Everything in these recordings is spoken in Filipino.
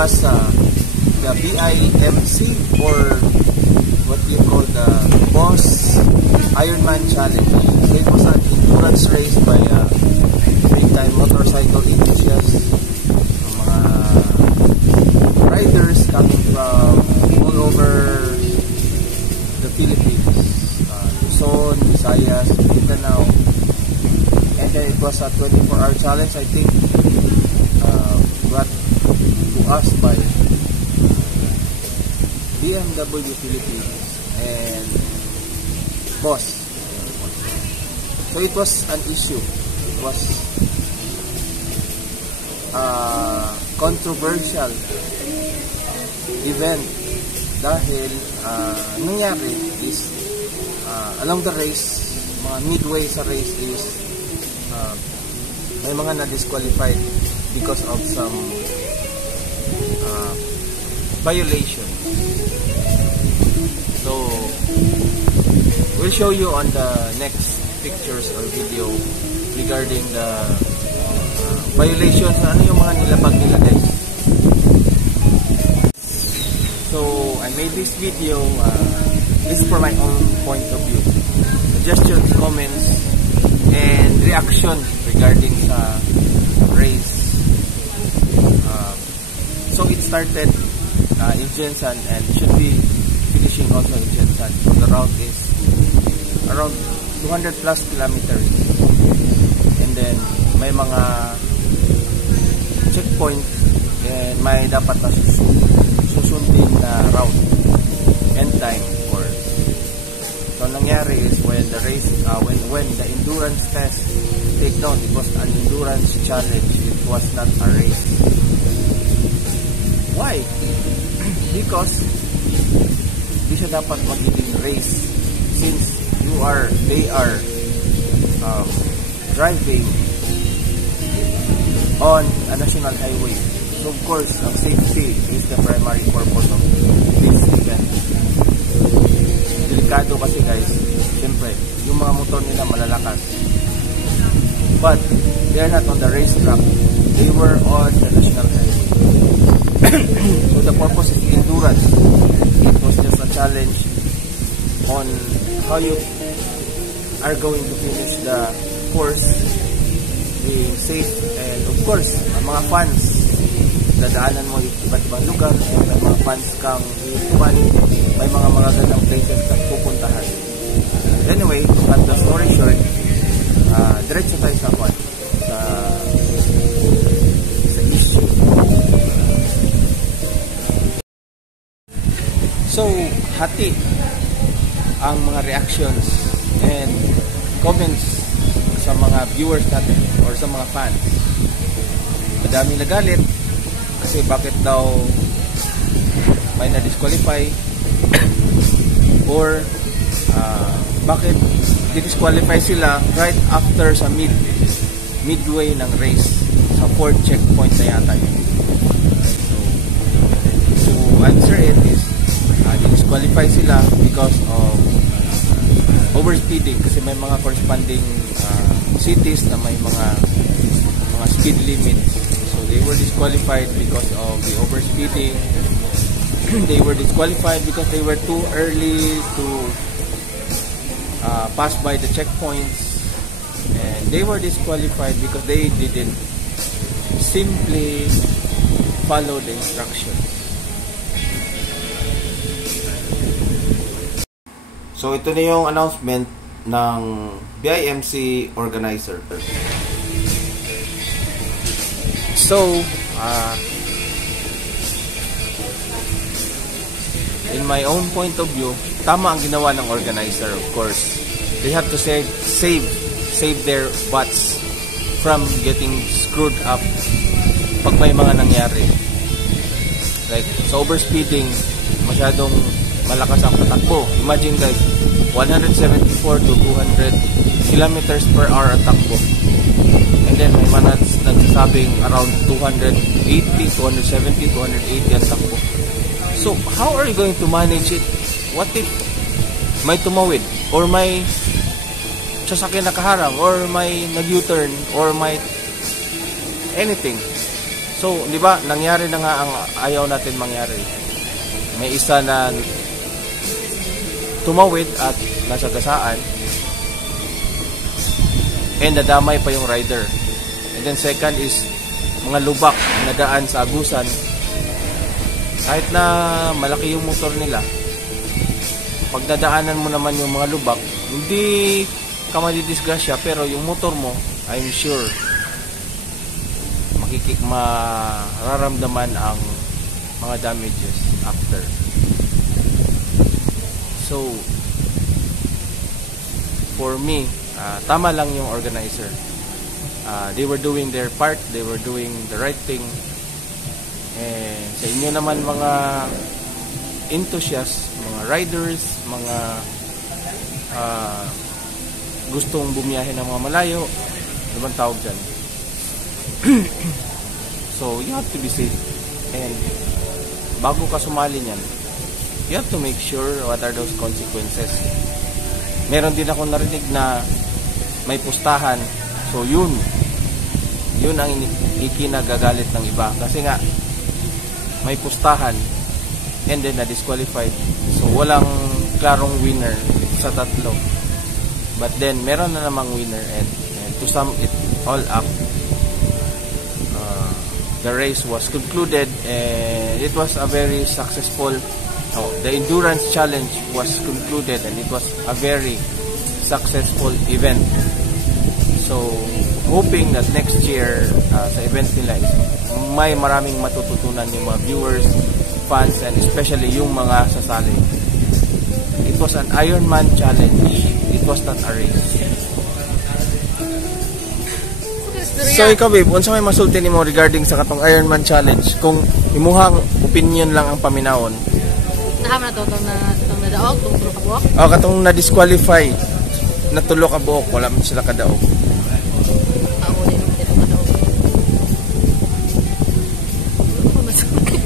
was the BIMC, or what you call the Boss Ironman Challenge. So it was an endurance race by big-time motorcycle enthusiasts, mga riders coming from all over the Philippines, Luzon, Visayas, Mindanao, and then it was a 24-hour challenge. I think brought to us by BMW Philippines and Boss. So it was an issue. It was a controversial event dahil nangyari is along the race, mga midway sa race is may mga na-disqualified because of some violation. So we'll show you on the next pictures or video regarding the violations. Ano yung mga nilabag nila, guys. So I made this video, this is for my own point of view, suggestions, comments, and reaction regarding sa race. So it started in Jensan and should be finishing also in Jensan. So the route is around 200 plus kilometers, and then may mga checkpoint and may dapat na susundin na route and time for. So nangyari is when the race when the endurance test take note, it was an endurance challenge, it was not a race. Why? Because di siya dapat magiging race since they are driving on a national highway. So of course, ang safety is the primary purpose of this event. Delikado kasi, guys, siyempre yung mga motor nila malalakas, but they are not on the racetrack, they were on the national highway. So the purpose is endurance. It was just a challenge on how you are going to finish the course being safe, and of course ang mga fans, dadaanan mo yung iba't ibang lugar, and may mga fans kang iupuan, may mga magagandang places kang pupuntahan. Anyway, to cut the story short, diretso tayo sa issue. So, hati ang mga reactions and comments sa mga viewers natin or sa mga fans. Madaming nagalit kasi bakit daw may na-disqualify or bakit di-disqualify sila right after sa midway ng race, sa 4th checkpoint na yata yun. So answer it is di-disqualify sila because of overspeeding, kasi may mga corresponding cities na may mga speed limit. So they were disqualified because of the overspeeding. They were disqualified because they were too early to pass by the checkpoints, and they were disqualified because they didn't simply follow the instructions. So ito na yung announcement ng BIMC organizer. So in my own point of view, tama ang ginawa ng organizer. Of course, they have to save their butts from getting screwed up pag may mga nangyari. Like sa overspeeding, masyadong malakas ang patakbo. Imagine, guys, 174 to 200 kilometers per hour ang takbo. And then may mga nagsasabing around 280, 270, 280 ang takbo. So, how are you going to manage it? What if may tumawid, or may sasakyan na kaharang, or may nag-U-turn, or may anything? So, di ba, nangyari na nga ang ayaw natin mangyari. May isa na tumawid at nasagasaan and nadamay pa yung rider. And then second is mga lubak na daan sa agusan. Kahit na malaki yung motor nila, pag nadaanan mo naman yung mga lubak, hindi ka madidisgrasya, pero yung motor mo, I'm sure mararamdaman ang mga damages after. So for me, tama lang yung organizer. They were doing their part, they were doing the right thing. And sa inyo naman mga enthusiasts, mga riders, mga gustong bumiyahe ng mga malayo, ano bang tawag dyan? So you have to be safe, and bago ka sumali niyan, you have to make sure what are those consequences. Meron din ako narinig na may pustahan, so yun ang ikinagagalit ng iba, kasi nga may pustahan and then na-disqualified, so walang klarong winner sa tatlo. But then meron na namang winner, and to sum it all up, the race was concluded, and it was a very successful, the endurance challenge was concluded, and it was a very successful event. So hoping that next year sa event nila may maraming matututunan yung mga viewers, fans, and especially yung mga sasali. It was an Ironman challenge, it was not a race. So ikaw babe, unsa may masulti nimo regarding sa katong Ironman challenge? Kung imuhang opinion lang ang paminawon. Nahaman na to itong nadaog, itong tulo ka buok? Katong na-disqualify na tulo ka buok, wala man sila kadaog. Ako din yung tinong kadaog. Wala ko masulti.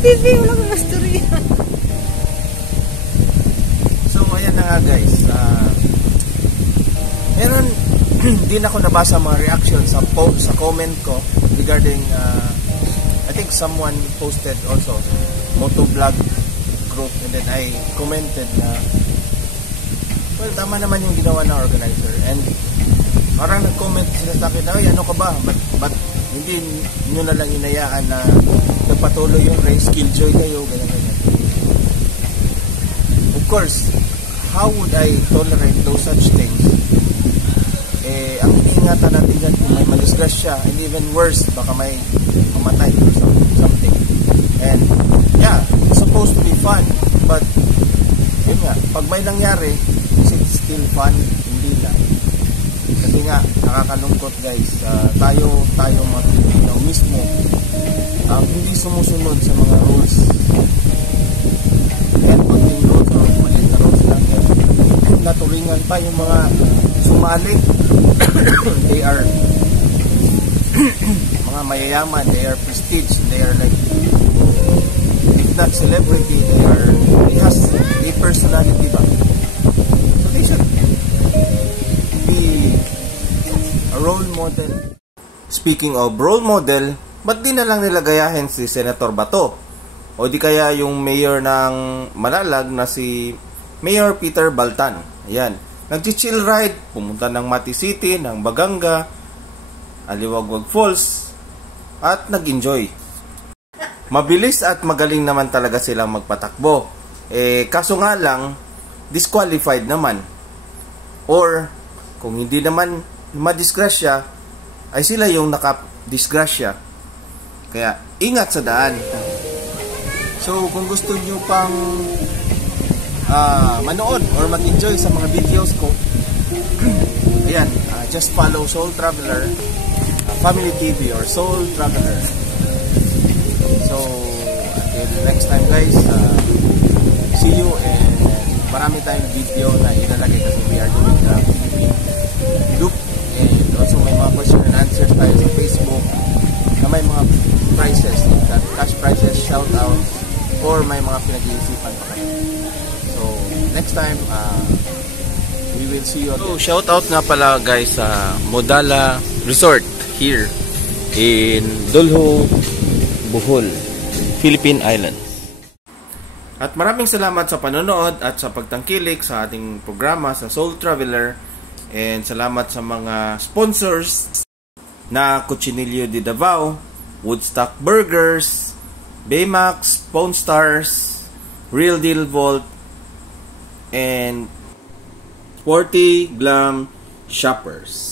Hindi, wala ko masturya. So ayan na nga guys, meron hindi na ako nabasa mga reaction sa comment ko regarding I think someone posted also motovlog group, and then I commented na well, tama naman yung ginawa ng organizer, and parang nag-comment sila sa akin, ay ano ka ba, but hindi nyo na lang inayaan na nagpatuloy yung race, killjoy kayo, ganyan. Of course, how would I tolerate those such things? Ang iniingatan natin dyan kung may madisgrasya, and even worse, baka may mamatay or something. And yeah, it's supposed to be fun, but yun nga, pag may nangyari, is it still fun? Hindi na. Kasi nga, nakakalungkot guys, tayo mga Pilipino mismo, hindi sumusunod sa mga rules. And pagting rules, maliit na rules lang, naturingan pa yung mga sumali. They are mga mayayaman, they are prestige, they are like, if not celebrity, they has a personality ba? So they should be a role model. Speaking of role model, ba't di na lang nila gayahin si Senator Bato? O di kaya yung mayor ng Malalag na si Mayor Peter Baltan? Ayan, nag-chill ride, pumunta ng Mati City, ng Baganga, Aliwagwag Falls, at nag-enjoy. Mabilis at magaling naman talaga silang magpatakbo. Kaso nga lang, disqualified naman. Or, kung hindi naman madisgrasya, ay sila yung nakadisgrasya. Kaya, ingat sa daan. So, kung gusto nyo pang manood or mag-enjoy sa mga videos ko, ayan, just follow Soul Traveler, Family TV, or Soul Traveler. So, until next time guys, see you, and marami tayong video na ilalagay kasi we are doing the loop, and also may mga question and answers tayo sa Facebook na may mga prizes, cash prizes, shoutouts, or may mga pinag-iisipan pa kayo. So, next time, we will see you again. So, shoutout nga pala guys sa Modala Resort here in Dulho, Bohol, Philippine Islands. At maraming salamat sa panonood at sa pagtangkilik sa ating programa sa Soul Traveler, and salamat sa mga sponsors na Cochinillo de Davao, Woodstock Burgers, Baymax, Pawn Stars, Real Deal Vault, and Sporty Glam Shoppers.